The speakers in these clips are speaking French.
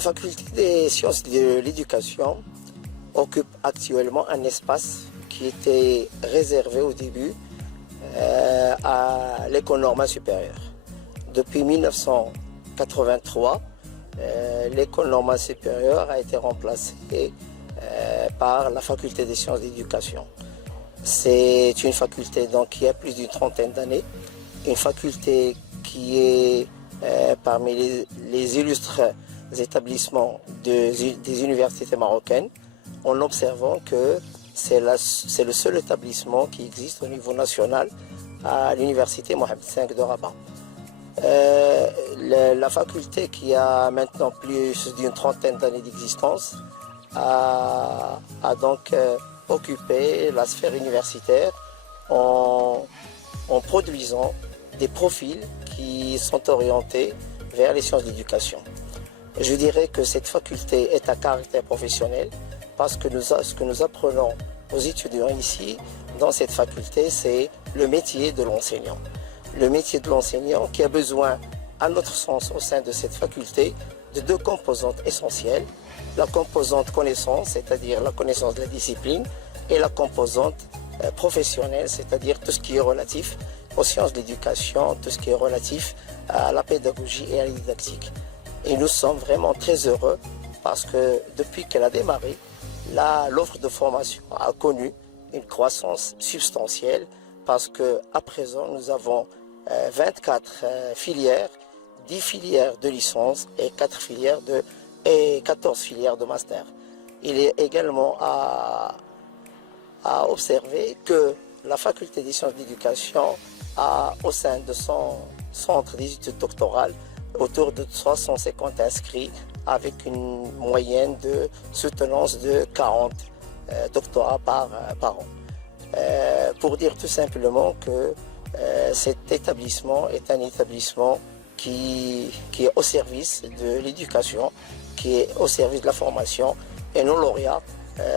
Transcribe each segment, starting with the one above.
La faculté des sciences de l'éducation occupe actuellement un espace qui était réservé au début à l'école normale supérieure. Depuis 1983, l'école normale supérieure a été remplacée par la faculté des sciences d'éducation. C'est une faculté donc, qui a plus d'une trentaine d'années, une faculté qui est parmi les illustres établissements des universités marocaines, en observant que c'est le seul établissement qui existe au niveau national à l'université Mohamed V de Rabat. La faculté qui a maintenant plus d'une trentaine d'années d'existence a donc occupé la sphère universitaire en produisant des profils qui sont orientés vers les sciences d'éducation. Je dirais que cette faculté est à caractère professionnel parce que ce que nous apprenons aux étudiants ici, dans cette faculté, c'est le métier de l'enseignant. Le métier de l'enseignant qui a besoin, à notre sens, au sein de cette faculté, de deux composantes essentielles. La composante connaissance, c'est-à-dire la connaissance de la discipline, et la composante professionnelle, c'est-à-dire tout ce qui est relatif aux sciences de l'éducation, tout ce qui est relatif à la pédagogie et à la didactique. Et nous sommes vraiment très heureux parce que depuis qu'elle a démarré, l'offre de formation a connu une croissance substantielle parce qu'à présent, nous avons 24 filières, 10 filières de licence et 14 filières de master. Il est également à observer que la faculté des sciences d'éducation a au sein de son centre des études doctorales autour de 350 inscrits avec une moyenne de soutenance de 40 doctorats par an. Pour dire tout simplement que cet établissement est un établissement qui est au service de l'éducation, qui est au service de la formation, et nos lauréats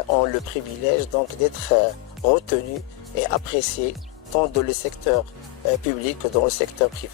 ont le privilège donc d'être retenus et appréciés tant dans le secteur public que dans le secteur privé.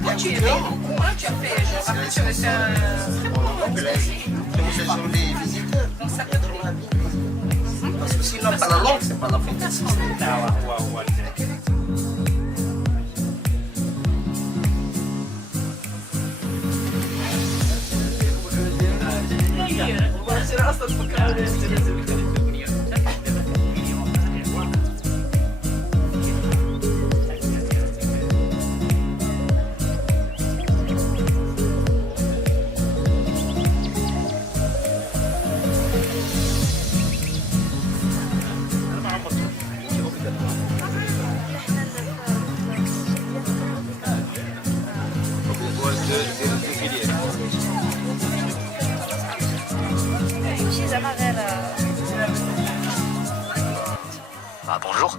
Moi tu es comment tu as fait? Je rappelle que tu avais fait sur les visiteurs. Parce que sinon, pas la langue, c'est pas la fondation. Bonjour,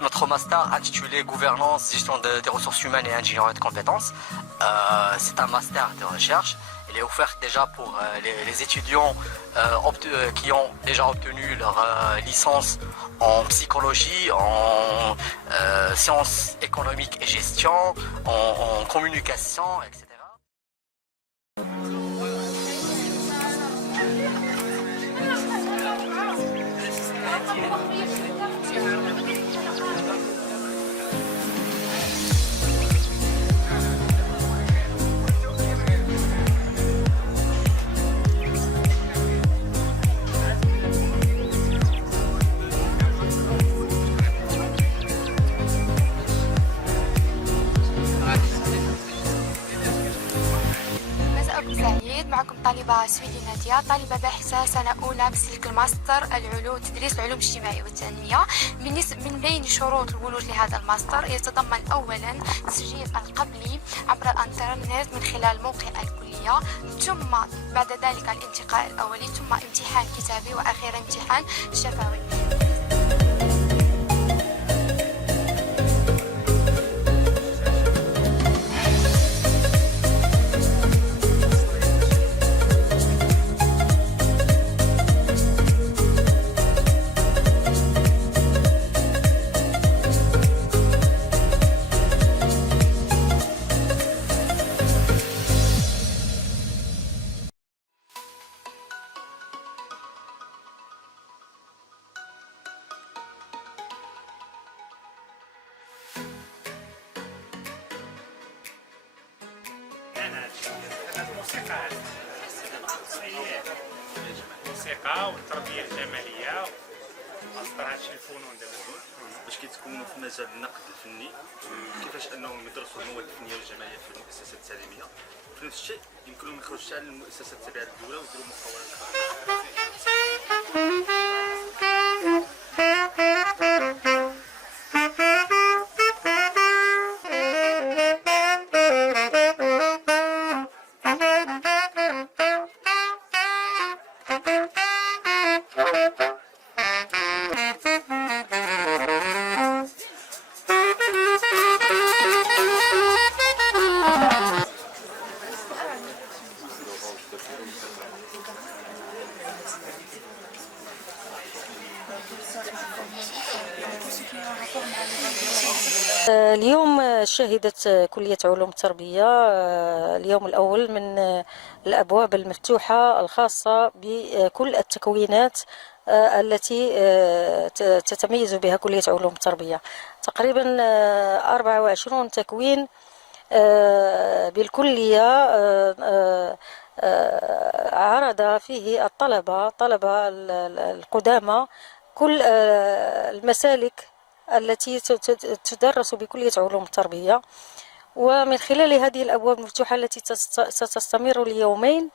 notre master intitulé Gouvernance, Gestion des ressources humaines et Ingénierie de compétences, c'est un master de recherche. Il est offert déjà pour les étudiants qui ont déjà obtenu leur licence en psychologie, en sciences économiques et gestion, en communication, etc. معكم طالبة سويدي نادية، طالبة باحثة سنة أولى بسلك الماستر تدريس العلوم الاجتماعية والتنمية. من بين شروط الولوج لهذا الماستر يتضمن أولا التسجيل القبلي عبر الإنترنت من خلال موقع الكلية، ثم بعد ذلك الانتقاء الأولي، ثم امتحان كتابي، وأخيرا امتحان شفوي. الموسيقى والتربيه الجماليه ماستر هادشي الفنون دابا باش كيتكونوا في مجال النقد الفني، كيفاش انهم يدرسوا المواد الفنيه والجماليه في المؤسسات التعليميه، وفي نفس الشيء يمكن لهم يخرجوا حتى للمؤسسات التابعه للدوله ويديروا مقاولات. اليوم شهدت كلية علوم التربية اليوم الأول من الأبواب المفتوحة الخاصة بكل التكوينات التي تتميز بها كلية علوم التربية. تقريبا 24 تكوين بالكلية عرض فيه طلبة القدامى كل المسالك التي تدرس بكلية علوم التربية، ومن خلال هذه الأبواب المفتوحة التي ستستمر ليومين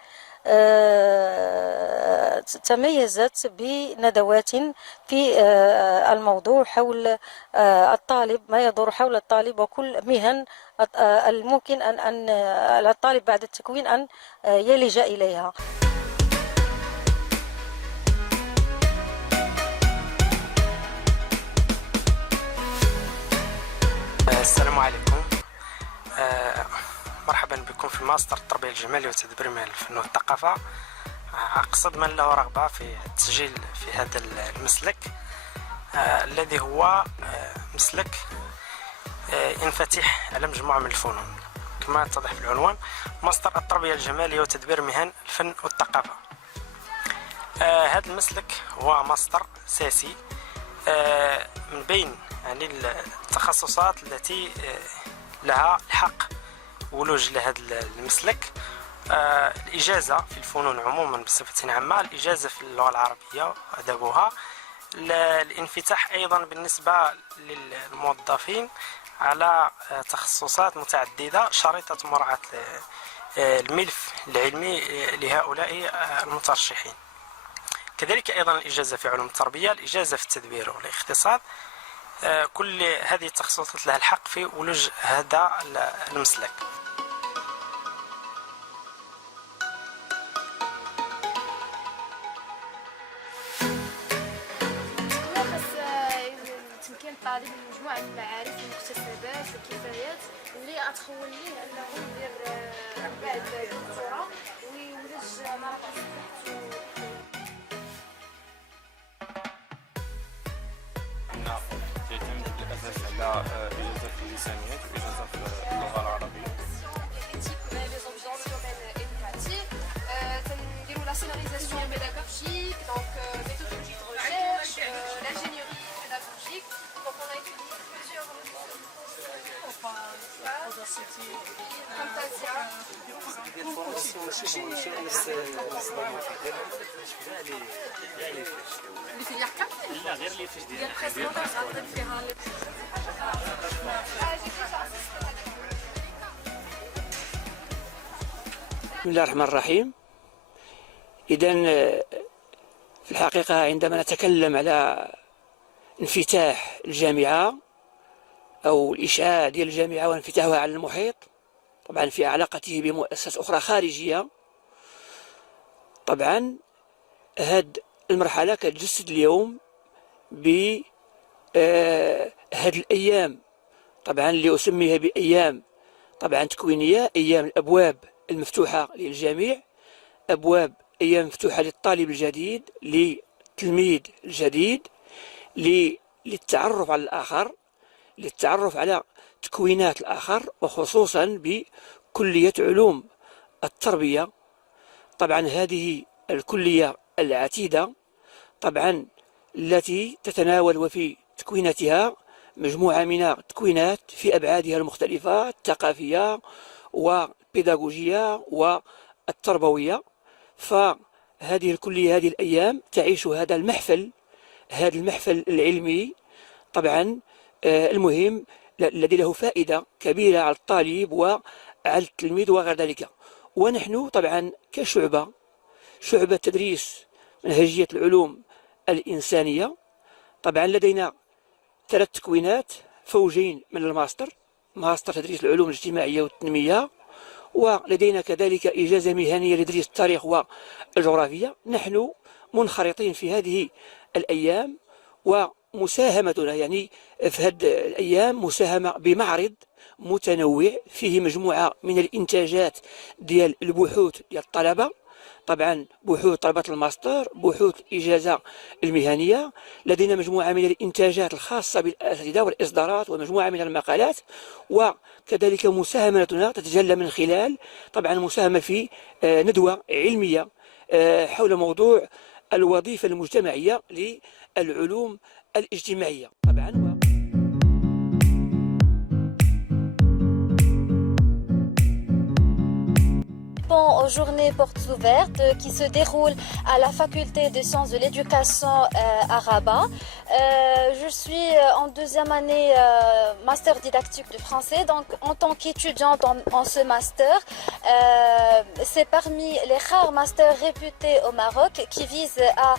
تميزت بندوات في الموضوع حول الطالب، ما يدور حول الطالب وكل مهن الممكن أن الطالب بعد التكوين أن يلج إليها. السلام عليكم، مرحبا بكم في ماستر التربية الجمالية وتدبير مهن الفن والثقافة. أقصد من له رغبة في التسجيل في هذا المسلك الذي هو مسلك ينفتح على مجموعة من الفنون كما يتضح في العنوان، ماستر التربية الجمالية وتدبير مهن الفن والثقافة. هذا المسلك هو ماستر أساسي من بين يعني التخصصات التي لها الحق ولوج لهذا المسلك. الإجازة في الفنون عموما بصفة عامة، الإجازة في اللغة العربية وأدبها، الانفتاح أيضا بالنسبة للموظفين على تخصصات متعددة شريطة مراعاة الملف العلمي لهؤلاء المترشحين. كذلك أيضا الإجازة في علوم التربية، الإجازة في التدبير والاقتصاد، كل هذه التخصصات لها الحق في ولوج هذا المسلك. تمكين الطالب من مجموعة من المعارف والمكتسبات والكفايات اللي غتخول ليه انه يدير من بعد الدكتوراه ويولج مراكز البحث. يعتمد بالاساس على اجازه في اللسانيات واجازه في اللغه العربيه. تنديروا لا سيناريزاسيون بيداغوجيك، دونك ميثودولوجي دو ريشيرش، l'ingénierie pédagogique. بسم الله الرحمن الرحيم. إذن في الحقيقة عندما نتكلم على انفتاح الجامعة أو الإشعاع ديال الجامعة وانفتاحها على المحيط، طبعا في علاقته بمؤسسات أخرى خارجية، طبعا هاد المرحلة كتجسد اليوم بهاد الأيام طبعا اللي أسميها بأيام طبعا تكوينية، أيام الأبواب المفتوحة للجميع، أيام مفتوحة للطالب الجديد، للتلميذ الجديد، للتعرف على الآخر، للتعرف على تكوينات الآخر، وخصوصا بكلية علوم التربية. طبعا هذه الكلية العتيدة طبعا التي تتناول وفي تكويناتها مجموعة من التكوينات في أبعادها المختلفة الثقافية والبيداغوجية والتربوية. فهذه الكلية هذه الأيام تعيش هذا المحفل العلمي طبعا المهم الذي له فائدة كبيرة على الطالب وعلى التلميذ وغير ذلك. ونحن طبعا كشعبة تدريس منهجية العلوم الإنسانية، طبعا لدينا 3 تكوينات، فوجين من الماستر تدريس العلوم الاجتماعية والتنمية، ولدينا كذلك إجازة مهنية لتدريس التاريخ والجغرافيا. نحن منخرطين في هذه الأيام، ومساهمتنا يعني في هذه الأيام مساهمة بمعرض متنوع فيه مجموعة من الإنتاجات ديال البحوث ديال الطلبة، طبعا بحوث طلبة الماستر، بحوث الإجازة المهنية. لدينا مجموعة من الإنتاجات الخاصة بالأساتذة والإصدارات، ومجموعة من المقالات، وكذلك مساهمتنا تتجلى من خلال طبعا مساهمة في ندوة علمية حول موضوع الوظيفة المجتمعية للعلوم الاجتماعية طبعا. Aux journées portes ouvertes qui se déroulent à la faculté des sciences de l'éducation à Rabat. Je suis en 2e année master didactique de français, donc en tant qu'étudiante en ce master, c'est parmi les rares masters réputés au Maroc qui visent à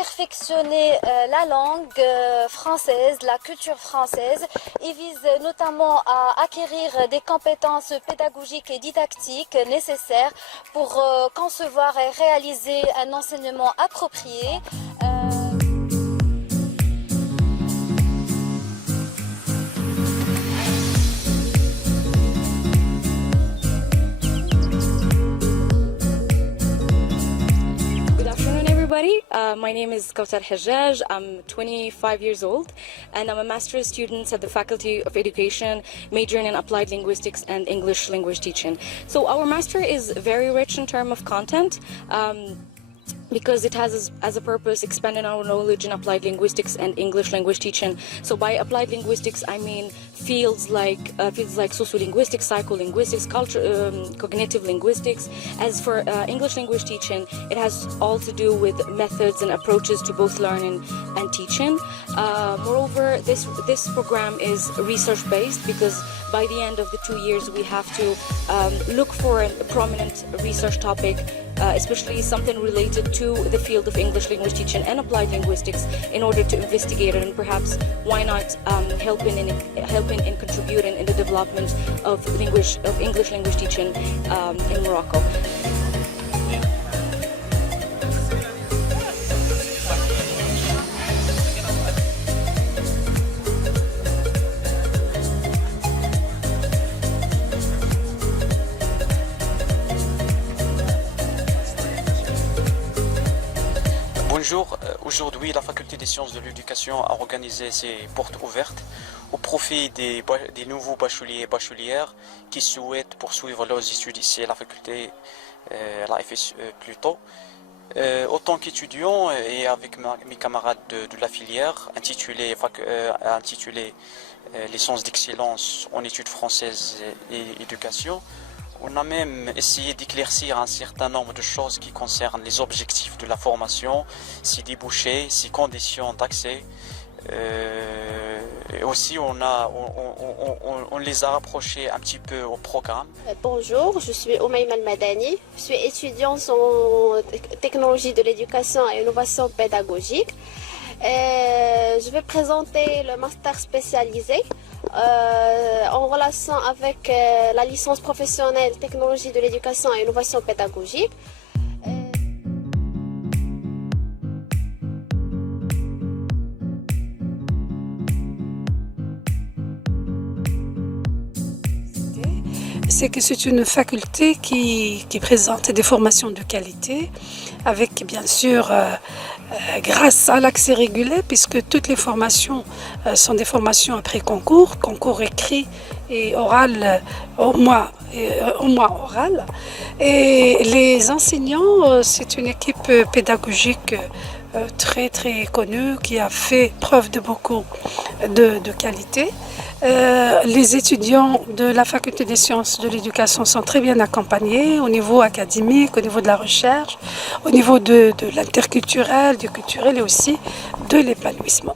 perfectionner la langue française, la culture française. Il vise notamment à acquérir des compétences pédagogiques et didactiques nécessaires pour concevoir et réaliser un enseignement approprié. My name is Kautar Hajjaj. I'm 25 years old and I'm a master's student at the Faculty of Education, majoring in Applied Linguistics and English language teaching. So our master is very rich in terms of content. Because it has as a purpose expanding our knowledge in applied linguistics and English language teaching. So by applied linguistics, I mean fields like sociolinguistics, psycholinguistics, cognitive linguistics. As for English language teaching, it has all to do with methods and approaches to both learning and teaching. Moreover, this program is research-based because by the end of the 2 years, we have to look for a prominent research topic, especially something related to the field of English language teaching and applied linguistics, in order to investigate it, and perhaps why not helping and contributing in the development of English language teaching in Morocco. Bonjour, aujourd'hui la Faculté des sciences de l'éducation a organisé ses portes ouvertes au profit des nouveaux bacheliers et bachelières qui souhaitent poursuivre leurs études ici à la faculté, la FSE plutôt. Autant qu'étudiant et avec mes camarades de la filière intitulée licence d'excellence en études françaises et éducation, on a même essayé d'éclaircir un certain nombre de choses qui concernent les objectifs de la formation, ses débouchés, ses conditions d'accès. Et aussi on les a rapprochés un petit peu au programme. Bonjour, je suis Oumaïma Al-Madani, je suis étudiante en technologie de l'éducation et innovation pédagogique. Je vais présenter le master spécialisé en relation avec la licence professionnelle technologie de l'éducation et innovation pédagogique. C'est que c'est une faculté qui présente des formations de qualité avec bien sûr grâce à l'accès régulier puisque toutes les formations sont des formations après concours écrit et oral au moins oral. Et les enseignants, c'est une équipe pédagogique très très connue qui a fait preuve de beaucoup de qualité. Les étudiants de la faculté des sciences de l'éducation sont très bien accompagnés au niveau académique, au niveau de la recherche, au niveau de l'interculturel, du culturel et aussi de l'épanouissement.